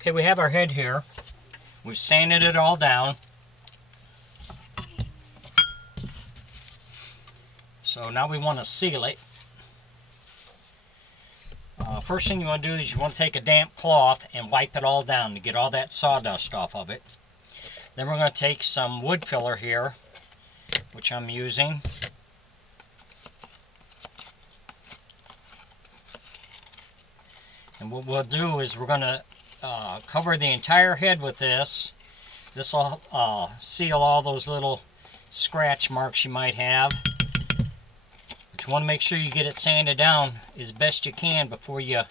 Okay, we have our head here. We've sanded it all down. So now we want to seal it. First thing you want to do is you want to take a damp cloth and wipe it all down to get all that sawdust off of it. Then we're going to take some wood filler here, which I'm using. And what we'll do is we're going to cover the entire head with this. This will seal all those little scratch marks you might have. But you want to make sure you get it sanded down as best you can before you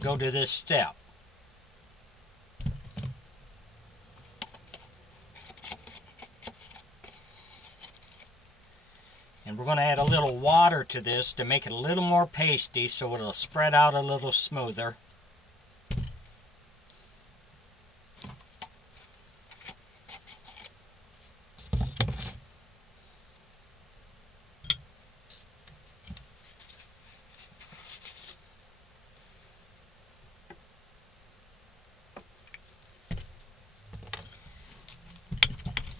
go to this step. And we're going to add a little water to this to make it a little more pasty so it'll spread out a little smoother.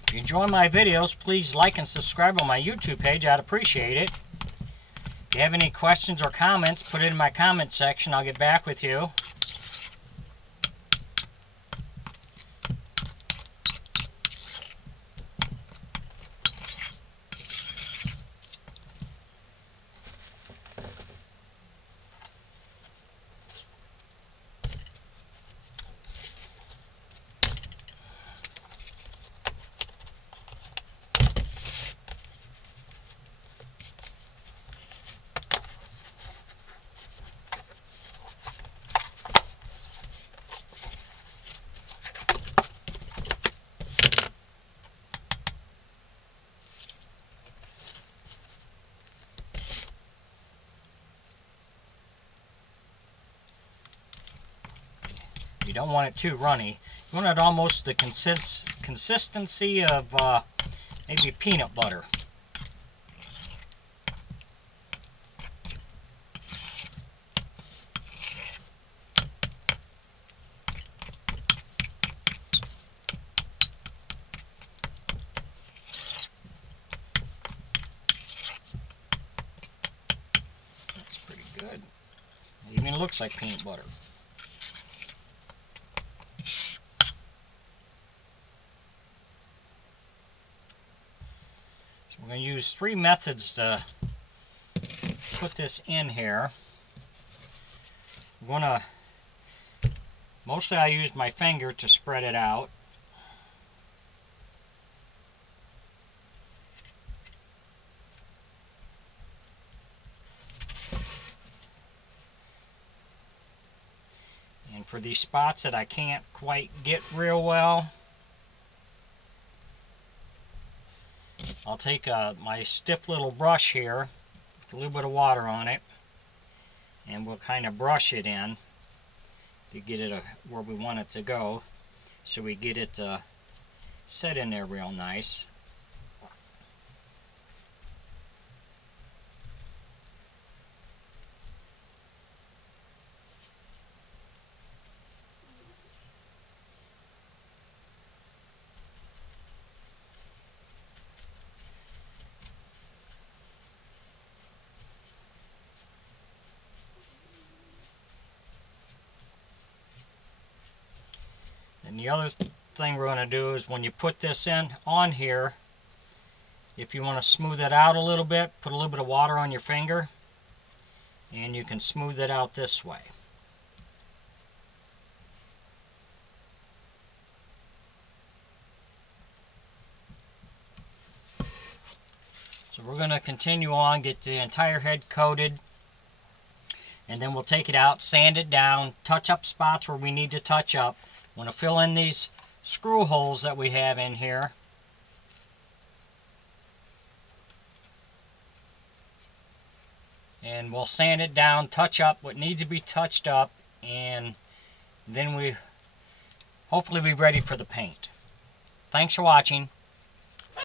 If you enjoy my videos, please like and subscribe on my YouTube page. I'd appreciate it. If you have any questions or comments, put it in my comment section. I'll get back with you. You don't want it too runny. You want it almost the consistency of maybe peanut butter. That's pretty good. It even looks like peanut butter. We're going to use 3 methods to put this in here. Mostly I use my finger to spread it out. And for these spots that I can't quite get real well, I'll take my stiff little brush here with a little bit of water on it, and we'll kind of brush it in to get it where we want it to go, so we get it set in there real nice. And the other thing we're going to do is when you put this on here, if you want to smooth it out a little bit, put a little bit of water on your finger, and you can smooth it out this way. So we're going to continue on, get the entire head coated, and then we'll take it out, sand it down, touch up spots where we need to touch up. I'm going to fill in these screw holes that we have in here. And we'll sand it down, touch up what needs to be touched up, and then we hopefully be ready for the paint. Thanks for watching.